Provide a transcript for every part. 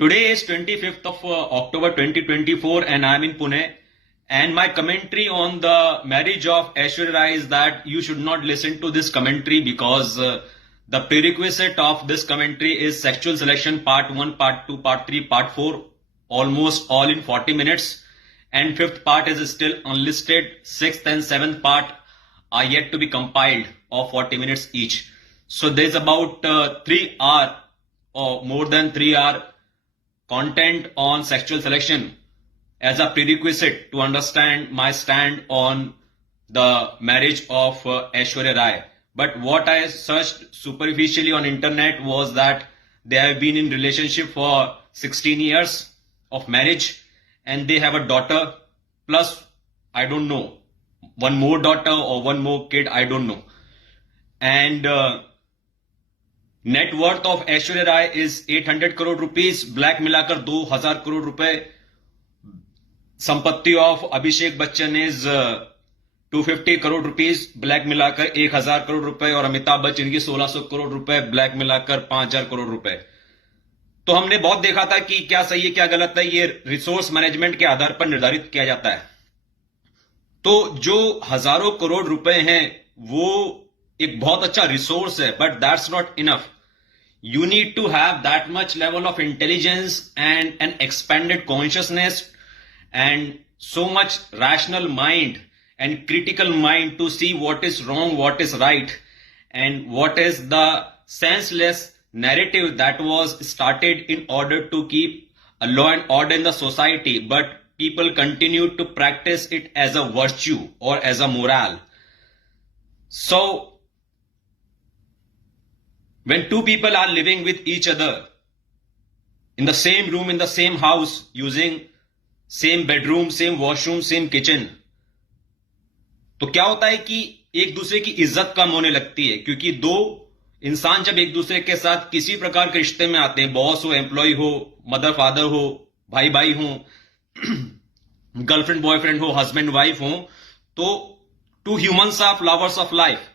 Today is 25th of October 2024 and I'm in Pune. And my commentary on the marriage of Aishwarya Rai is that you should not listen to this commentary because the prerequisite of this commentary is sexual selection part 1, part 2, part 3, part 4, almost all in 40 minutes. And fifth part is still unlisted. Sixth and seventh part are yet to be compiled of 40 minutes each. So there's about 3 hour or more than 3 hour content on sexual selection as a prerequisite to understand my stand on the marriage of Aishwarya Rai. But what I searched superficially on internet was that they have been in relationship for 16 years of marriage and they have a daughter plus, I don't know, one more daughter or one more kid, I don't know. And net worth of Aishwarya Rai is 800 crore rupees, black मिलाकर 2000 करोड़ रुपए. संपत्ति of Abhishek Bachchan is 250 crore rupees, black मिलाकर 1000 करोड़ रुपए. और अमिताभ बच्चन की 1600 करोड़ रुपए, black मिलाकर 5000 करोड़ रुपए. तो हमने बहुत देखा था कि क्या सही है क्या गलत है, ये रिसोर्स मैनेजमेंट के आधार पर निर्धारित किया जाता है. तो जो हजारों करोड़ रुपए हैं वो एक बहुत अच्छा रिसोर्स है, but that's not enough. You need to have that much level of intelligence and an expanded consciousness and so much rational mind and critical mind to see what is wrong, what is right, and what is the senseless narrative that was started in order to keep a law and order in the society, but people continue to practice it as a virtue or as a moral. So when two people are living with each other in the same room, in the same house, using same bedroom, same washroom, same kitchen, तो क्या होता है कि एक दूसरे की इज्जत कम होने लगती है. क्योंकि दो इंसान जब एक दूसरे के साथ किसी प्रकार के रिश्ते में आते हैं, बॉस हो, एम्प्लॉय हो, मदर फादर हो, भाई भाई हो, गर्लफ्रेंड बॉयफ्रेंड हो, हस्बैंड वाइफ हो, तो two humans are flowers of life.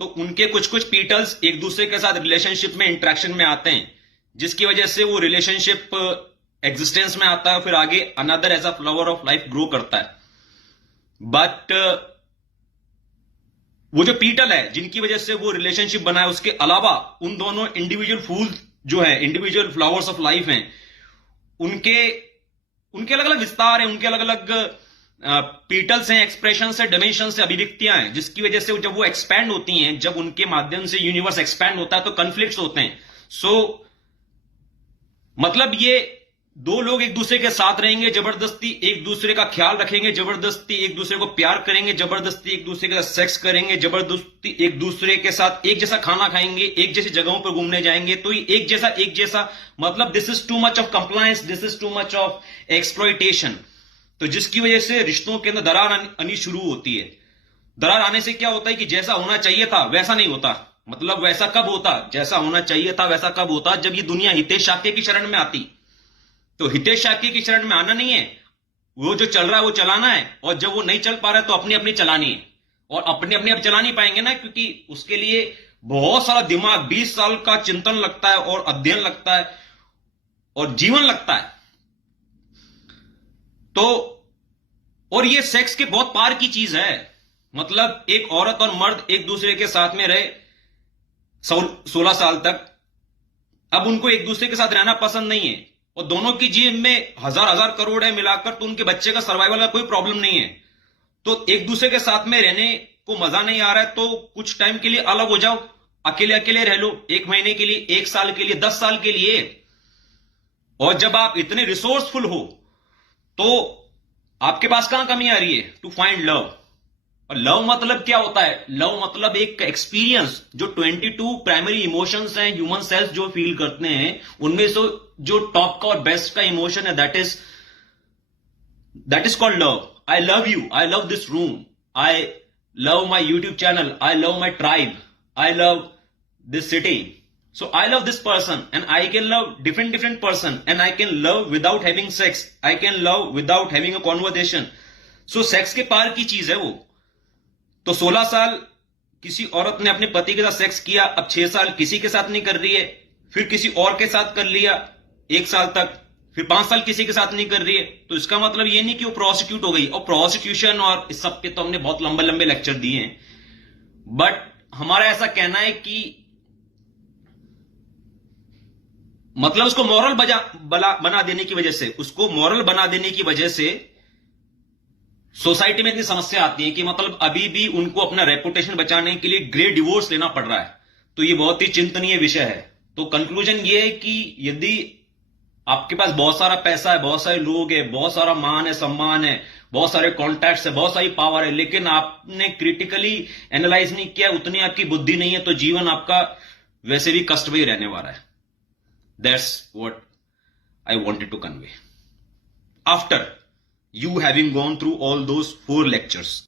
तो उनके कुछ कुछ पीटल्स एक दूसरे के साथ रिलेशनशिप में, इंटरेक्शन में आते हैं, जिसकी वजह से वो रिलेशनशिप एग्जिस्टेंस में आता है, फिर आगे another as a flower of life grow करता है. बट वो जो पीटल है जिनकी वजह से वो रिलेशनशिप बना है, उसके अलावा उन दोनों इंडिविजुअल फूल जो है, इंडिविजुअल फ्लावर्स ऑफ लाइफ हैं, उनके अलग अलग विस्तार हैं, उनके अलग अलग पीटल्स हैं, एक्सप्रेशन से, डायमेंशन से, अभिव्यक्तियां हैं, जिसकी वजह से जब वो एक्सपैंड होती हैं, जब उनके माध्यम से यूनिवर्स एक्सपैंड होता है तो कॉन्फ्लिक्ट्स होते हैं. सो मतलब ये दो लोग एक दूसरे के साथ रहेंगे, जबरदस्ती एक दूसरे का ख्याल रखेंगे, जबरदस्ती एक दूसरे को प्यार करेंगे, जबरदस्ती एक दूसरे के साथ सेक्स करेंगे, जबरदस्ती एक दूसरे के साथ एक जैसा खाना खाएंगे, एक जैसी जगहों पर घूमने जाएंगे, तो एक जैसा मतलब this is too much of compliance, this is too much of exploitation. तो जिसकी वजह से रिश्तों के अंदर दरार आनी शुरू होती है. दरार आने से क्या होता है कि जैसा होना चाहिए था वैसा नहीं होता. मतलब वैसा कब होता, जैसा होना चाहिए था वैसा कब होता, जब ये दुनिया हितेश शाक्य की शरण में आती. तो हितेश शाक्य की शरण में आना नहीं है, वो जो चल रहा है वो चलाना है. और जब वो नहीं चल पा रहा है तो अपनी अपनी चलानी है. और अपने अपने अब चला नहीं पाएंगे ना, क्योंकि उसके लिए बहुत सारा दिमाग, 20 साल का चिंतन लगता है और अध्ययन लगता है और जीवन लगता है. तो और ये सेक्स के बहुत पार की चीज है. मतलब एक औरत और मर्द एक दूसरे के साथ में रहे 16 साल तक, अब उनको एक दूसरे के साथ रहना पसंद नहीं है और दोनों की जेब में हजार करोड़ है मिलाकर, तो उनके बच्चे का सर्वाइवल का कोई प्रॉब्लम नहीं है. तो एक दूसरे के साथ में रहने को मजा नहीं आ रहा है तो कुछ टाइम के लिए अलग हो जाओ, अकेले अकेले रह लो, 1 महीने के लिए, 1 साल के लिए, 10 साल के लिए. और जब आप इतने रिसोर्सफुल हो तो आपके पास कहां कमी आ रही है टू फाइंड लव. और लव मतलब क्या होता है? लव मतलब एक एक्सपीरियंस, जो 22 प्राइमरी इमोशंस हैं ह्यूमन सेल्स जो फील करते हैं, उनमें से जो टॉप का और बेस्ट का इमोशन है that is called love. I love you, I love this room, I love my YouTube channel, I love my tribe, I love this city. So I love this person and I can love different person and I can love without having sex. I can love without having a conversation. So sex के पार की चीज है वो. तो 16 साल किसी औरत ने अपने पति के साथ सेक्स किया, अब 6 साल किसी के साथ नहीं कर रही है, फिर किसी और के साथ कर लिया, 1 साल तक, फिर 5 साल किसी के साथ नहीं कर रही है, तो इसका मतलब ये नहीं कि वो प्रोसिक्यूट हो गई। और प्रोसिक्यूशन और इस सब पे तो हमने बहुत लंबे लंबे लेक्चर दिए हैं, बट हमारा ऐसा कहना है कि मतलब उसको मॉरल बना देने की वजह से, उसको मॉरल बना देने की वजह से सोसाइटी में इतनी समस्या आती है कि मतलब अभी भी उनको अपना रेपुटेशन बचाने के लिए ग्रे डिवोर्स लेना पड़ रहा है। तो ये बहुत ही चिंतनीय विषय है। तो कंक्लूजन ये है कि यदि आपके पास बहुत सारा पैसा है, बहुत सारे लोग हैं, बहुत सारा मान है, सम्मान है, बहुत सारे कॉन्टैक्ट्स है, बहुत सारी पावर है, लेकिन आपने क्रिटिकली एनालाइज नहीं किया, उतनी आपकी बुद्धि नहीं है, तो जीवन आपका वैसे भी कष्ट में ही रहने वाला है। That's what I wanted to convey after you having gone through all those 4 lectures.